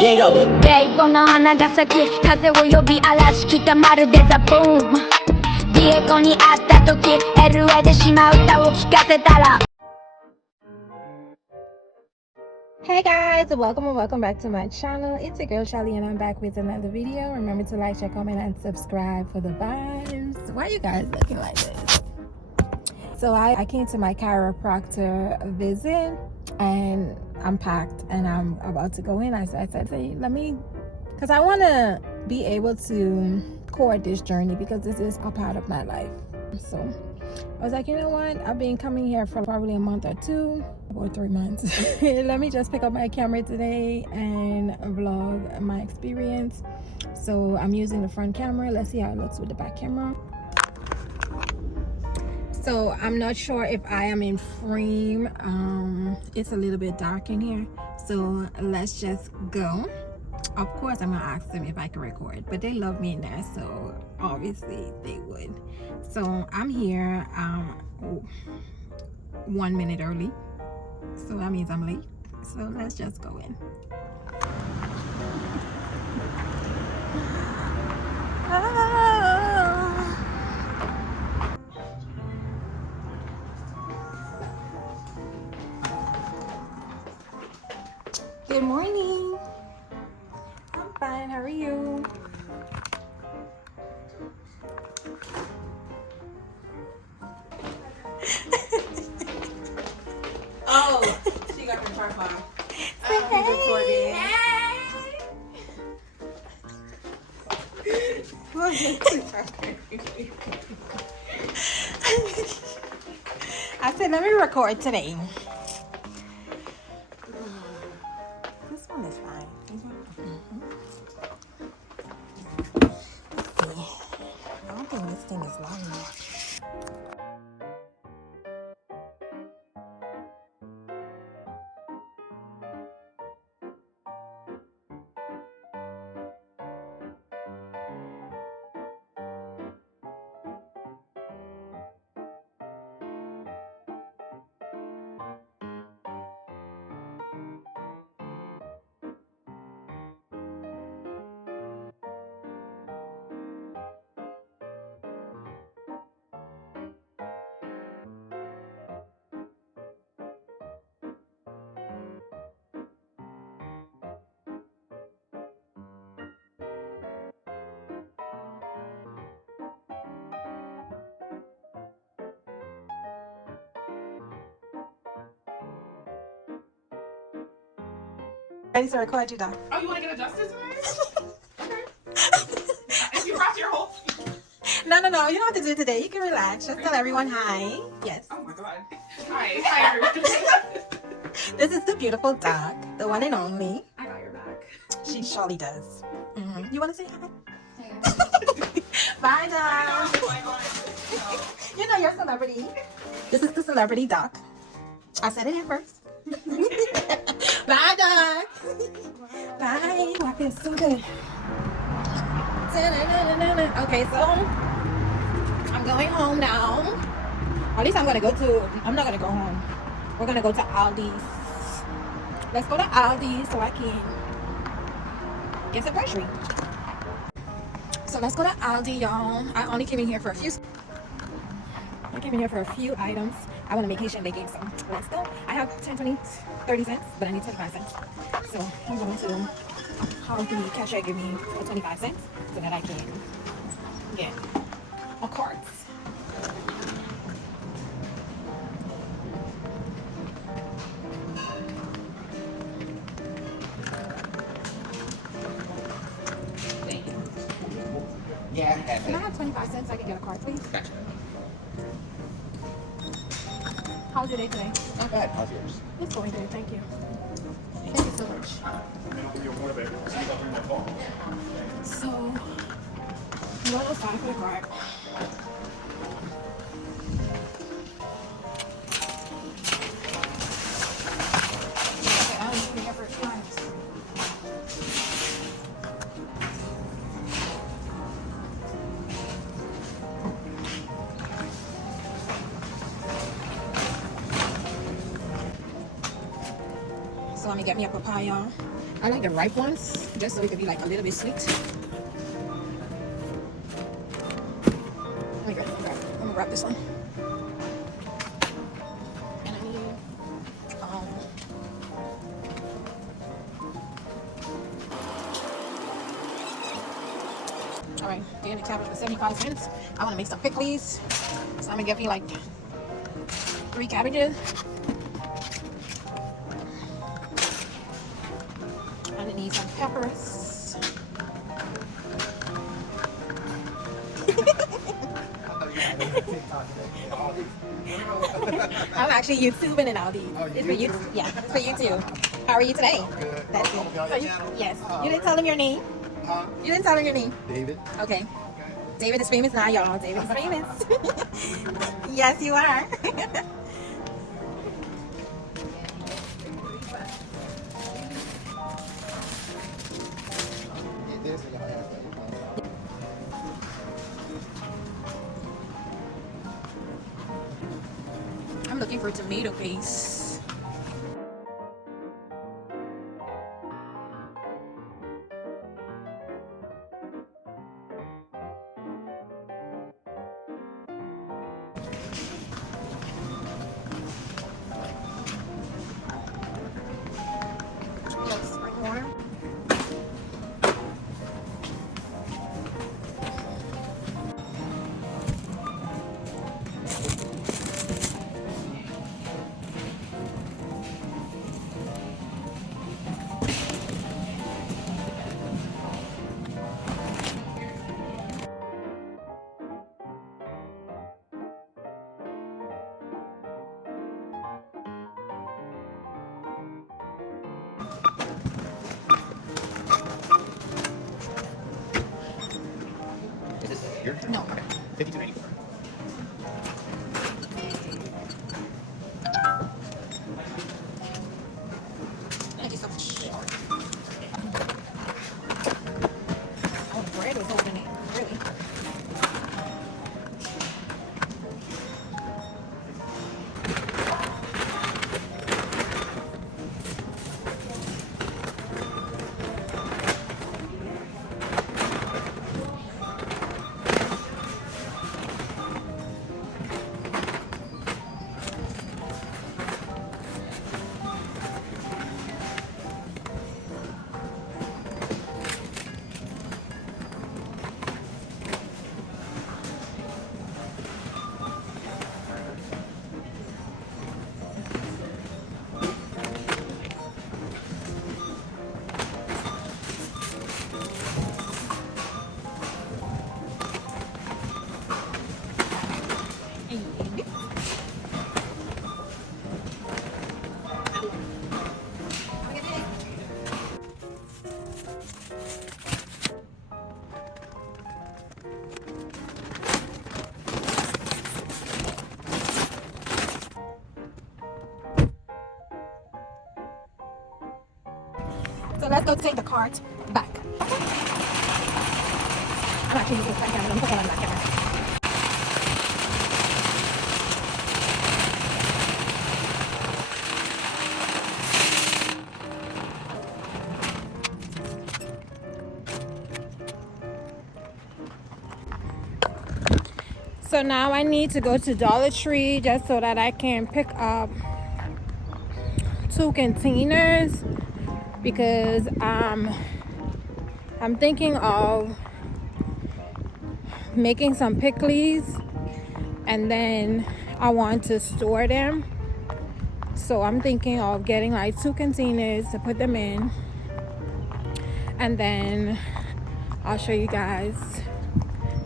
내 번호 하나가咲き風を呼び嵐来たまるでザブームディエゴに会った時 LA でしまう歌を聴かせたら Hey guys, welcome and welcome back to my channel. It's your girl Shelly and I'm back with another video. Remember to like, share, comment, and subscribe for the vibes. Why are you guys looking like this? So I came to my chiropractor visit and I'm packed and I'm about to go in. I said, hey, let me, because I want to be able to record this journey because this is a part of my life. So I was like, you know what? I've been coming here for probably a month or 2 or 3 months. Let me just pick up my camera today and vlog my experience. So I'm using the front camera. Let's see how it looks with the back camera. So I'm not sure if I am in frame. It's a little bit dark in here. So let's just go. Of course, I'm gonna ask them if I can record, but they love me in there, so obviously they would. So I'm here 1 minute early, so that means I'm late. So let's just go in. Good morning. I'm fine. How are you? Oh, she got her tripod. Say Recording. I said, let me record today. This one is fine. I don't think this thing is long enough. Ready to record you, Doc? Oh, you want to get adjusted today? Okay. If you brought your whole. No. You don't have to do it today. You can relax. Just tell everyone hi. Yes. Oh my god. Hi everyone. This is the beautiful Doc, the one and only. I got your back. She surely does. You want to say hi? Bye, Doc. You know you're a celebrity. This is the celebrity Doc. I said it in first. Bye, Doc. Bye. I feel so good. Okay, so I'm going home now. At least I'm not gonna go home. We're gonna go to Aldi's. Let's go to Aldi so I can get some grocery. So let's go to Aldi, y'all. I only came in here for a few items. I want to make Haitian baking, so let's go. I have 10, 20, 30 cents, but I need 25 cents. So I'm going to have the cashier give me 25 cents so that I can get a cart. Thank you. Yeah, Can I have 25 cents so I can get a cart, please? Gotcha. How's your day today? Not bad. How's yours? It's going good, thank you. Thank you so much. So, I'm going outside for the cart. Okay, I was here for a few times. me get me a papaya. I like the ripe ones, just so it could be like a little bit sweet. I'm gonna grab this one. And I need all right, getting the cabbage for 75 cents. I want to make some pickles, so I'm gonna get me like 3 cabbages. And I need some peppers. I'm actually YouTubing and Aldi. It's for you. Yeah, it's for you too. How are you today? Good. That's good. On your channel? Yes. You didn't tell them your name. You didn't tell them your name. David. Okay. David is famous now, y'all. David is famous. Yes, you are. I'm looking for tomato paste. Yes, spring water. Is this here? No. Okay. 52.94. Thank you so much. Oh, the bread was holding it. Really? So let's go take the cart back. I'm actually using the front camera. Let me put that on the back camera. So now I need to go to Dollar Tree just so that I can pick up 2 containers, because I'm thinking of making some pickles and then I want to store them. So I'm thinking of getting like 2 containers to put them in, and then I'll show you guys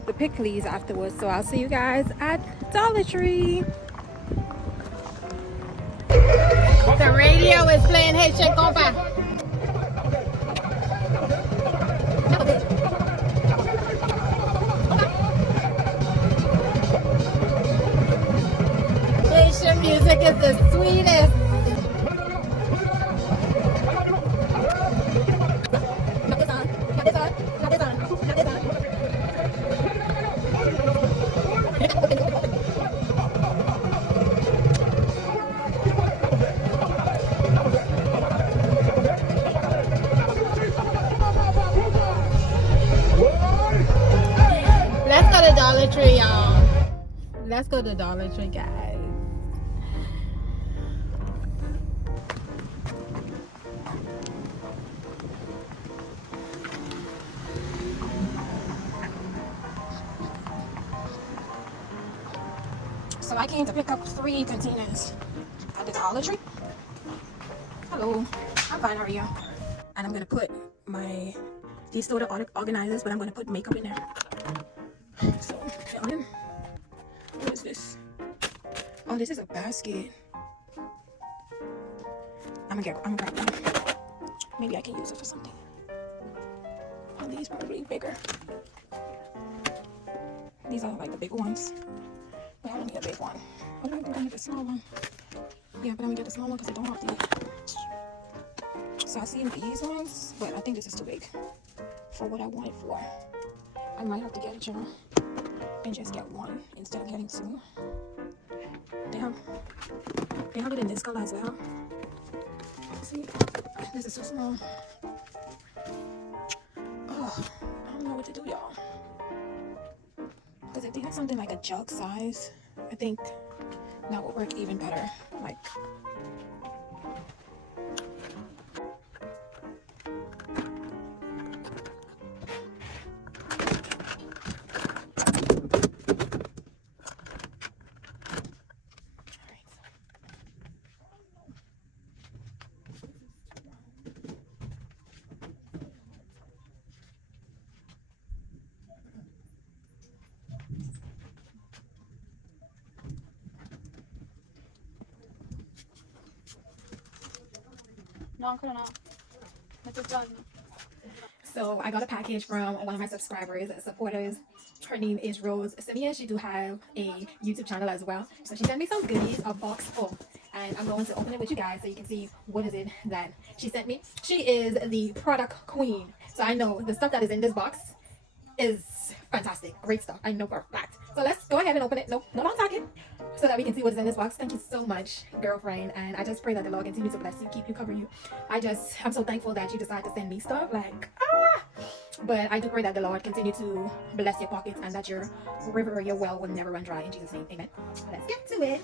the pickles afterwards. So I'll see you guys at Dollar Tree. The radio is playing Haitian compa. Haitian music is the sweetest. Tree, y'all. Let's go to Dollar Tree, guys. So I came to pick up 3 containers at the Dollar Tree. Hello, I'm fine, how are you? And I'm gonna put these soda organizers, but I'm gonna put makeup in there. So, what is this? Oh, this is a basket. I'm gonna grab one. Maybe I can use it for something. Oh, these are probably bigger. These are like the big ones. But I don't need a big one. What do I do? I need a small one. Yeah, but I'm gonna get the small one because I don't have the. So I see these ones, but I think this is too big for what I want it for. I might have to get it, you know, and just get one instead of getting 2. They have it in this color as well. See, this is so small. Oh, I don't know what to do, y'all. Because if they had something like a jug size, I think that would work even better. Like, so I got a package from one of my subscribers, supporters. Her name is Rose Simeon. She do have a YouTube channel as well. So she sent me some goodies, a box full. And I'm going to open it with you guys so you can see what is it that she sent me. She is the product queen. So I know the stuff that is in this box is fantastic. Great stuff. I know for a fact. So let's go ahead and open it. No long talking. So that we can see what is in this box. Thank you so much, girlfriend. And I just pray that the Lord continue to bless you, keep you, cover you. I'm so thankful that you decided to send me stuff. But I do pray that the Lord continue to bless your pockets and that your river or your well will never run dry. In Jesus' name, amen. Let's get to it.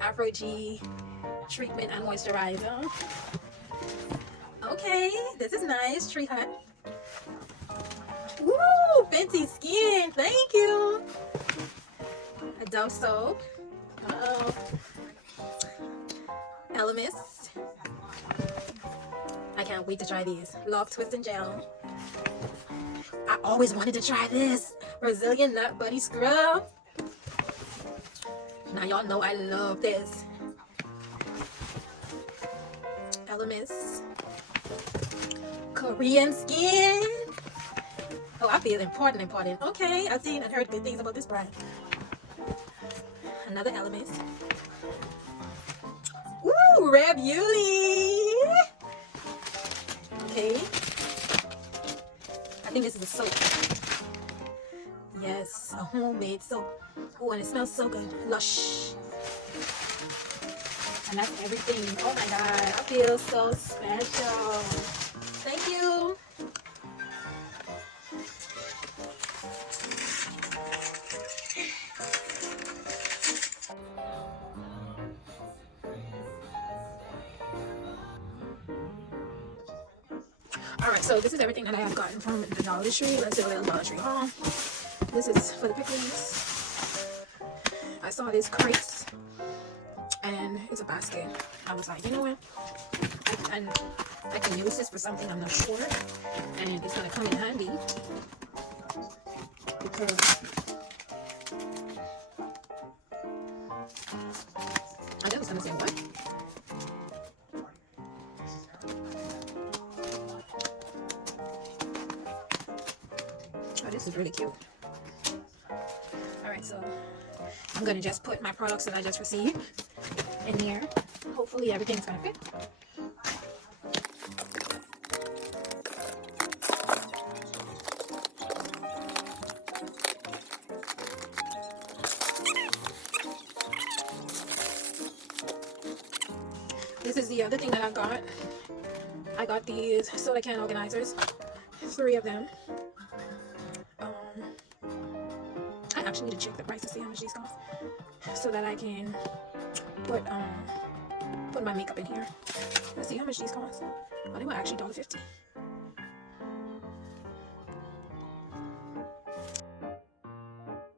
Afro G treatment and moisturizer. Okay, this is nice. Tree Hut. Woo! Fenty Skin. Thank you. A Dove soap. Elemis. I can't wait to try these. Love Twist and Gel. I always wanted to try this. Brazilian Nut Buddy Scrub. Now y'all know I love this. Elemis. Korean Skin. Oh, I feel important. Okay, I've seen and heard good things about this brand. Another Elemis. Woo, Red Beauty. Okay. I think this is a soap. Yes, a homemade soap. Oh, and it smells so good. Lush. And that's everything. Oh my God, I feel so special. Thank you. Alright, so this is everything that I have gotten from the Dollar Tree. Let's do a little Dollar Tree haul. This is for the pickles. I saw this crates and it's a basket. I was like, you know what? I can use this for something, I'm not sure. And it's gonna come in handy because I just was gonna say what? Oh, this is really cute. Alright, so I'm gonna just put my products that I just received in there. Hopefully everything's gonna fit. This is the other thing that I got. I got these soda can organizers, 3 of them. I actually need to check the price to see how much these cost, so that I can put my makeup in here. Let's see how much these cost. Oh, they were actually $1.50.